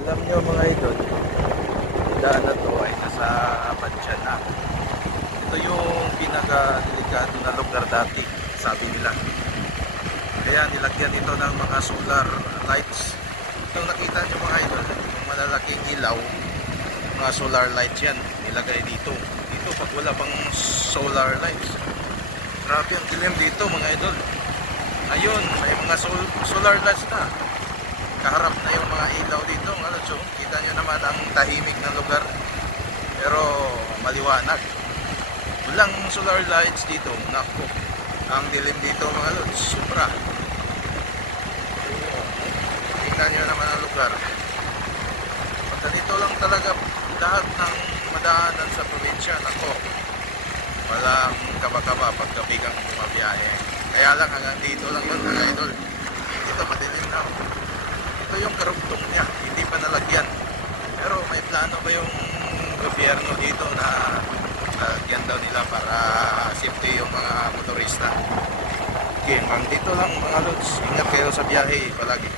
Alam nyo mga idol, yung daan na to ay nasa Bansyan na. Ito yung pinaka-delikado na lugar dati, sabi nila. Kaya nilagyan ito ng mga solar lights. Itong nakita nyo mga idol, yung malalaking ilaw, mga solar lights yan, nilagay dito. Dito pag wala pang solar lights. Grabe ang dilim dito mga idol. Ayun, may mga solar lights na. Kaharap na yung mga ilaw dito. So, kita nyo naman ang tahimik na lugar. Pero maliwanag. Walang solar lights dito. Naku, ang dilim dito mga lods. Sobra. Kita nyo naman ang lugar. Pagka dito lang talaga lahat ng madaanan sa probinsya. Naku, walang kaba-kaba pag gabi kang bumabiyahe. Kaya lang hanggang dito lang yun mga idol. Dito madilim na. Ito yung karugtong niya, hindi pa nalagyan. Pero may plano ba yung gobyerno dito na lagyan daw nila para safety yung mga motorista? Okay, hanggang dito lang mga lods. Ingat kayo sa biyahe palagi.